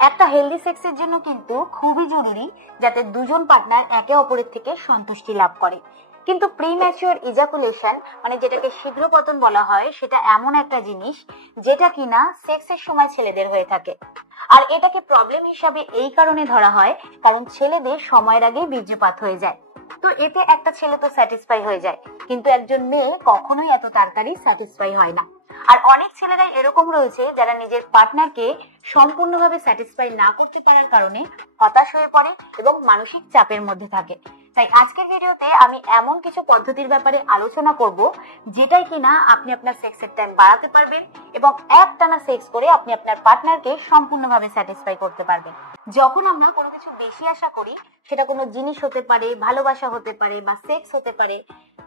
একটা হেলদি সেক্সের জন্য কিন্তু খুবই জরুরি যাতে দুজন পার্টনার একে অপরের থেকে সন্তুষ্টি লাভ করে। কিন্তু প্রিম্যাচিওর ইজাকুলেশন মানে যেটাকে শীঘ্র পতন বলা হয়, সেটা এমন একটা জিনিস যেটা কিনা সেক্সের সময় ছেলেদের হয়ে থাকে। আর এটাকে প্রবলেম হিসাবে এই কারণে ধরা হয় কারণ ছেলেদের সময়ের আগে বীর্যপাত হয়ে যায়। তো এতে একটা ছেলে তো স্যাটিসফাই হয়ে যায়, কিন্তু একজন মেয়ে কখনোই এত তাড়াতাড়ি স্যাটিসফাই হয় না। আর অনেক ছেলেরাই এরকম রয়েছে যারা নিজের পার্টনারকে সম্পূর্ণভাবে স্যাটিসফাই না করতে পারার কারণে হতাশ হয়ে পড়ে এবং মানসিক চাপের মধ্যে থাকে। তাই আজকের ভিডিওতে আমি এমন কিছু পদ্ধতির ব্যাপারে আলোচনা করব যেটাই কিনা আপনি আপনার সেক্সের টাইম বাড়াতে পারবেন এবং একটানা সেক্স করে আপনি আপনার পার্টনারকে সম্পূর্ণভাবে স্যাটিসফাই করতে পারবেন। যখন আমরা কোনো কিছু বেশি আশা করি, সেটা কোনো জিনিস হতে পারে, ভালোবাসা হতে পারে বা সেক্স হতে পারে,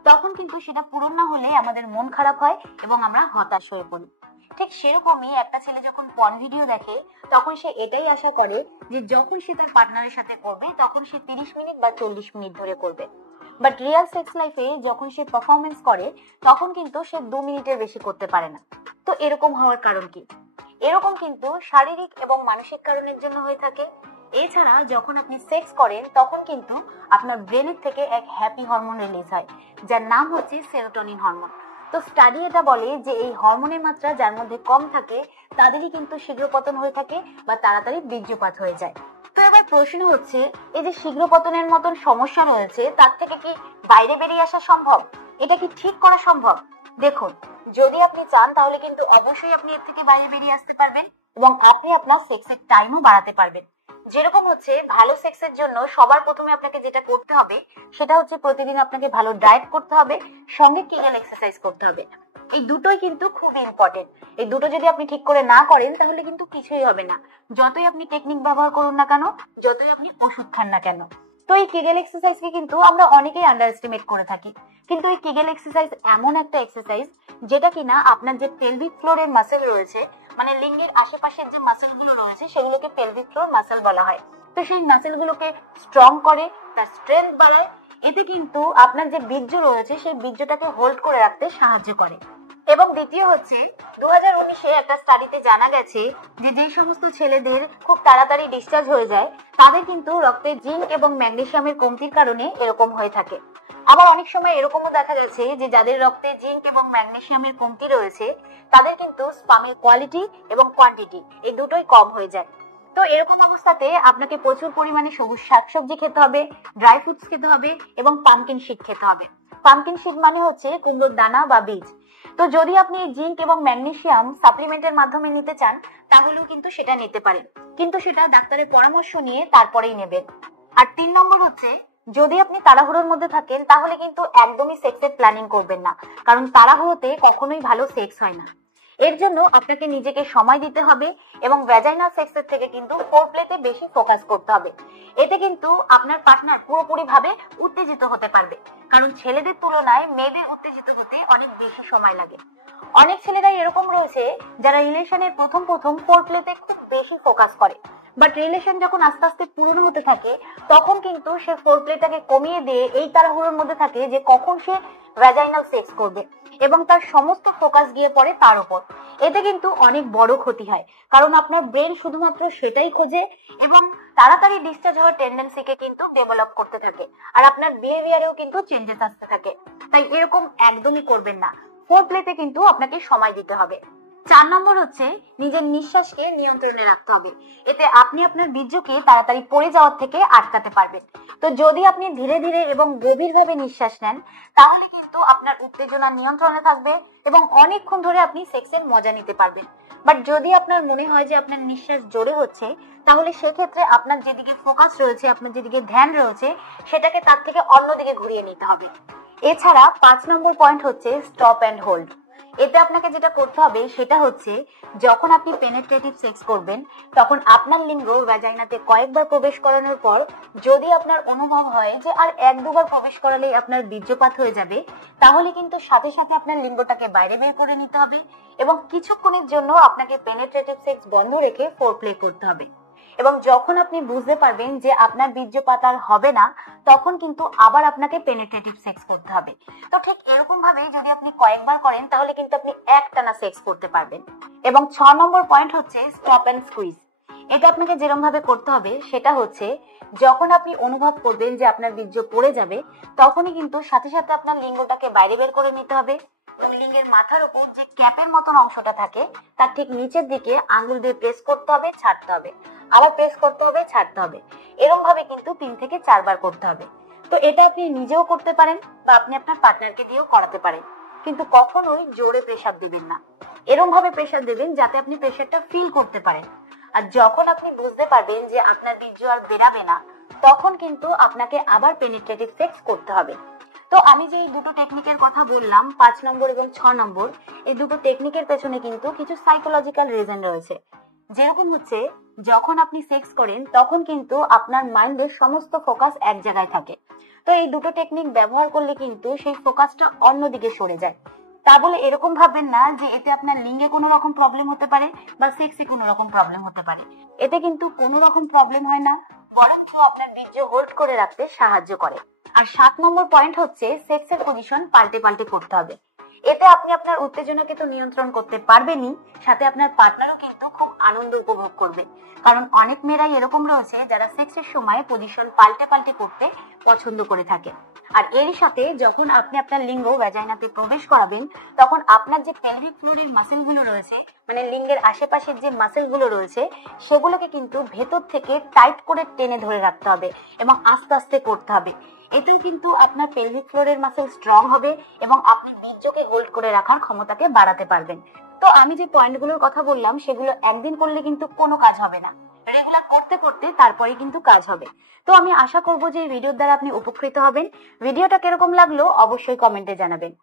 তখন কিন্তু সেটা পূরণ না হলে আমাদের মন খারাপ হয় এবং আমরা হতাশ হয়ে পড়ি। ঠিক সেরকমই একটা ছেলে যখন পর্ন ভিডিও দেখে তখন সে এটাই আশা করে যে যখন সে তার পার্টনারের সাথে করবে তখন সে 30 মিনিট বা 40 মিনিট ধরে করবে। বাট রিয়েল সেক্স লাইফে যখন সে পারফরমেন্স করে তখন কিন্তু সে 2 মিনিটের বেশি করতে পারে না। তো এরকম হওয়ার কারণ কি? এরকম কিন্তু শারীরিক এবং মানসিক কারণের জন্য হয়ে থাকে। এছাড়া যখন আপনি সেক্স করেন তখন কিন্তু আপনার ব্রেনের থেকে এক হ্যাপি হরমোন রিলিজ হয় যার নাম হচ্ছে সেরোটোনিন হরমোন। তো স্টাডি এটা বলে যে এই হরমোনের মাত্রা যার মধ্যে কম থাকে তাদেরই কিন্তু শীঘ্র পতন হয়ে থাকে বা তাড়াতাড়ি বীর্যপাত হয়ে যায়। তো এবার প্রশ্ন হচ্ছে, এই যে শীঘ্র পতনের মতন সমস্যা রয়েছে তার থেকে কি বাইরে বেরিয়ে আসা সম্ভব? এটা কি ঠিক করা সম্ভব? দেখুন, যদি আপনি চান তাহলে কিন্তু অবশ্যই আপনি এর থেকে বাইরে বেরিয়ে আসতে পারবেন এবং আপনি আপনার সেক্সের টাইমও বাড়াতে পারবেন। যেরকম হচ্ছে, ভালো সেক্সের জন্য সবার প্রথমে আপনাকে যেটা করতে হবে সেটা হচ্ছে প্রতিদিন আপনাকে ভালো ডায়েট করতে হবে, সঙ্গে কেগেল এক্সারসাইজ করতে হবে। এই দুটোই কিন্তু খুব ইম্পর্টেন্ট। এই দুটো যদি আপনি ঠিক করে না করেন তাহলে কিন্তু কিছুই হবে না, যতই আপনি টেকনিক ব্যবহার করুন না কেন, যতই আপনি ওষুধ খান না কেন। তো এই কেগেল এক্সারসাইজকে কিন্তু আমরা অনেকেই আন্ডার এস্টিমেট করে থাকি, কিন্তু এই কেগেল এক্সারসাইজ এমন একটা এক্সারসাইজ যেটা কিনা আপনার যে পেলভিক ফ্লোরের মাসেল রয়েছে, মানে লিঙ্গের আশেপাশের যে মাসেল গুলো রয়েছে সেগুলোকে পেলভিক ফ্লোর মাসেল বলা হয়। তো সেই মাসেল গুলোকে স্ট্রং করে, তার স্ট্রেংথ বাড়ায়। এতে কিন্তু আপনার যে বীর্য রয়েছে সেই বীর্যটাকে হোল্ড করে রাখতে সাহায্য করে। এবং দ্বিতীয় হচ্ছে, 2019-এ একটা স্টাডিতে জানা গেছে যে যে সমস্ত ছেলেদের খুব তাড়াতাড়ি ডিসচার্জ হয়ে যায় তাদের কিন্তু রক্তে জিঙ্ক এবং ম্যাগনেসিয়ামের কমতির কারণে এরকম হয়ে থাকে। আবার অনেক সময় এরকমও দেখা গেছে যে যাদের রক্তে জিঙ্ক এবং ম্যাগনেসিয়ামের কমতি রয়েছে তাদের কিন্তু স্পামের কোয়ালিটি এবং কোয়ান্টিটি এই দুটোই কম হয়ে যায়। তো এরকম অবস্থাতে আপনাকে প্রচুর পরিমাণে সবুজ শাকসবজি খেতে হবে, ড্রাই ফ্রুটস খেতে হবে এবং পামকিন সিড খেতে হবে। পামকিন সিড মানে হচ্ছে কুমড়োর দানা বা বীজ। তো যদি আপনি জিঙ্ক এবং ম্যাগনেসিয়াম সাপ্লিমেন্টের মাধ্যমে নিতে চান তাহলেও কিন্তু সেটা নিতে পারেন, কিন্তু সেটা ডাক্তারের পরামর্শ নিয়ে তারপরেই নেবেন। আর 3 নম্বর হচ্ছে, যদি আপনি তাড়াহুড়োর মধ্যে থাকেন তাহলে কিন্তু একদমই সেক্সের প্ল্যানিং করবেন না, কারণ তাড়াহুড়োতে কখনোই ভালো সেক্স হয় না। এর জন্য আপনাকে নিজেকে সময় দিতে হবে এবং ভ্যাজাইনাল সেক্সের থেকে কিন্তু ফোরপ্লেতে বেশি ফোকাস করতে হবে। এতে কিন্তু আপনার পার্টনার পুরোপুরি ভাবে উত্তেজিত হতে পারবে, কারণ ছেলেদের তুলনায় মেয়েদের উত্তেজিত হতে অনেক বেশি সময় লাগে। অনেক ছেলেরাই এরকম রয়েছে যারা রিলেশনের প্রথম ফোরপ্লেতে খুব বেশি ফোকাস করে, বাট রিলেশন যখন আস্তে আস্তে পুরনো হতে থাকে তখন কিন্তু সে ফোরপ্লেটাকে কমিয়ে দিয়ে এই তাড়াহুড়োর মধ্যে থাকে যে কখন সে ভ্যাজাইনাল সেক্স করবে এবং তার সমস্ত ফোকাস গিয়ে পড়ে তার উপর। এতে কিন্তু অনেক বড় ক্ষতি হয়, কারণ আপনার ব্রেন শুধুমাত্র সেটাই খোঁজে এবং তাড়াতাড়ি ডিসচার্জ হওয়ার টেন্ডেন্সিকে কিন্তু ডেভেলপ করতে থাকে, আর আপনার বিহেভিয়ারেও কিন্তু চেঞ্জেস আসতে থাকে। তাই এরকম একদমই করবেন না। ফোরপ্লেতে কিন্তু আপনাকে সময় দিতে হবে। 4 নম্বর হচ্ছে, নিজের নিঃশ্বাসকে নিয়ন্ত্রণে রাখতে হবে। এতে আপনি আপনার বীর্যকে তাড়াতাড়ি পড়ে যাওয়ার থেকে আটকাতে পারবেন। তো যদি আপনি ধীরে ধীরে এবং গভীরভাবে নিঃশ্বাস নেন তাহলে কিন্তু আপনার উত্তেজনা নিয়ন্ত্রণে থাকবে এবং অনেকক্ষণ ধরে আপনি সেক্সের মজা নিতে পারবেন। বাট যদি আপনার মনে হয় যে আপনার নিঃশ্বাস জোরে হচ্ছে তাহলে সেক্ষেত্রে আপনার যেদিকে ফোকাস রয়েছে, আপনার যেদিকে ধ্যান রয়েছে সেটাকে তার থেকে অন্যদিকে ঘুরিয়ে নিতে হবে। এছাড়া 5 নম্বর পয়েন্ট হচ্ছে স্টপ অ্যান্ড হোল্ড। এতে আপনাকে যেটা করতে হবে সেটা হচ্ছে, যখন আপনি পেনেট্রেটিভ সেক্স করবেন তখন আপনার লিঙ্গ ভ্যাজাইনাতে কয়েকবার প্রবেশ করানোর পর যদি আপনার অনুভব হয় যে আর 1-2 বার প্রবেশ করালেই আপনার বীর্যপাত হয়ে যাবে, তাহলে কিন্তু সাথে সাথে আপনার লিঙ্গটাকে বাইরে বের করে নিতে হবে এবং কিছুক্ষণের জন্য আপনাকে পেনেট্রেটিভ সেক্স বন্ধ রেখে ফোরপ্লে করতে হবে। এবং যখন আপনি বুঝতে পারবেন যে আপনার বীর্যপাত আর হবে না তখন কিন্তু আবার আপনাকে পেনেট্রেটিভ সেক্স করতে হবে। তো ঠিক এরকম ভাবে যদি আপনি কয়েকবার করেন তাহলে কিন্তু আপনি একটানা সেক্স করতে পারবেন। এবং 6 নম্বর পয়েন্ট হচ্ছে স্টপ অ্যান্ড স্কুইজ। এটা আপনাকে যেরকম ভাবে করতে হবে সেটা হচ্ছে, যখন আপনি অনুভব করবেন যে আপনার বীর্য পড়ে যাবে, তখনই কিন্তু সাথে সাথে আপনার লিঙ্গটাকে বাইরে বের করে নিতে হবে এবং লিঙ্গের মাথার উপর যে ক্যাপের মতন অংশটা থাকে তার ঠিক নিচের দিকে আঙ্গুল দিয়ে প্রেস করতে হবে, ছাড়তে হবে, আবার প্রেস করতে হবে, ছাড়তে হবে। এরকম ভাবে কিন্তু 3 থেকে 4 বার করতে হবে। তো এটা আপনি নিজেও করতে পারেন বা আপনি আপনার পার্টনারকে দিয়েও করাতে পারেন, কিন্তু কখনোই জোরে প্রেসার দিবেন না। এরকম ভাবে প্রেসার দেবেন যাতে আপনি প্রেসারটা ফিল করতে পারেন। আর যখন আপনি বুঝতে পারবেন যে আপনার বীর্য আর বেরাবে না, তখন কিন্তু আপনাকে আবার পেনিট্রেটিভ সেক্স করতে হবে। তো আমি যে এই দুটো টেকনিকের কথা বললাম, 5 নম্বর এবং 6 নম্বর, এই দুটো টেকনিকের পেছনে কিন্তু কিছু সাইকোলজিক্যাল রিজন রয়েছে। যেরকম হচ্ছে, যখন আপনি সেক্স করেন তখন কিন্তু আপনার মাইন্ডের সমস্ত ফোকাস এক জায়গায় থাকে। তো এই দুটো টেকনিক ব্যবহার করলে কিন্তু সেই ফোকাসটা অন্যদিকে সরে যায়। তা বলে এরকম ভাববেন না যে এতে আপনার লিঙ্গে কোনো রকম প্রবলেম হতে পারে বা সেক্সে কোনো রকম প্রবলেম হতে পারে। এতে কিন্তু কোনো রকম প্রবলেম হয় না, বরঞ্চ আপনার বীর্য হোল্ড করে রাখতে সাহায্য করে। আর 7 নম্বর পয়েন্ট হচ্ছে, সেক্সের পজিশন পাল্টে পাল্টে করতে হবে। এতে আপনি আপনার উত্তেজনাকে তো নিয়ন্ত্রণ করতে পারবেনই, সাথে আপনার পার্টনারও কিন্তু খুব আনন্দ উপভোগ করবে। কারণ অনেক মেয়েরাই এরকম রয়েছে যারা সেক্সের সময় পজিশন পাল্টে পাল্টে করতে পছন্দ করে থাকে। আর এরই সাথে যখন আপনি আপনার লিঙ্গ ভ্যাজাইনাতে প্রবেশ করাবেন, তখন আপনার যে পেলভিক ফ্লোরের মাসেলগুলো রয়েছে, মানে লিঙ্গের আশেপাশের যে মাসেলগুলো রয়েছে, সেগুলোকে কিন্তু ভেতর থেকে টাইট করে টেনে ধরে রাখতে হবে এবং আস্তে আস্তে করতে হবে। এতেও কিন্তু আপনার পেলভিক ফ্লোরের মাসেল স্ট্রং হবে এবং আপনি বীর্যকে হোল্ড করে রাখার ক্ষমতাকে বাড়াতে পারবেন। তো আমি যে পয়েন্টগুলোর কথা বললাম সেগুলো একদিন করলে কিন্তু কোনো কাজ হবে না, রেগুলার করতে করতে তারপরে কিন্তু কাজ হবে। তো আমি আশা করব যে এই ভিডিওর দ্বারা আপনি উপকৃত হবেন। ভিডিওটা কিরকম লাগলো অবশ্যই কমেন্টে জানাবেন।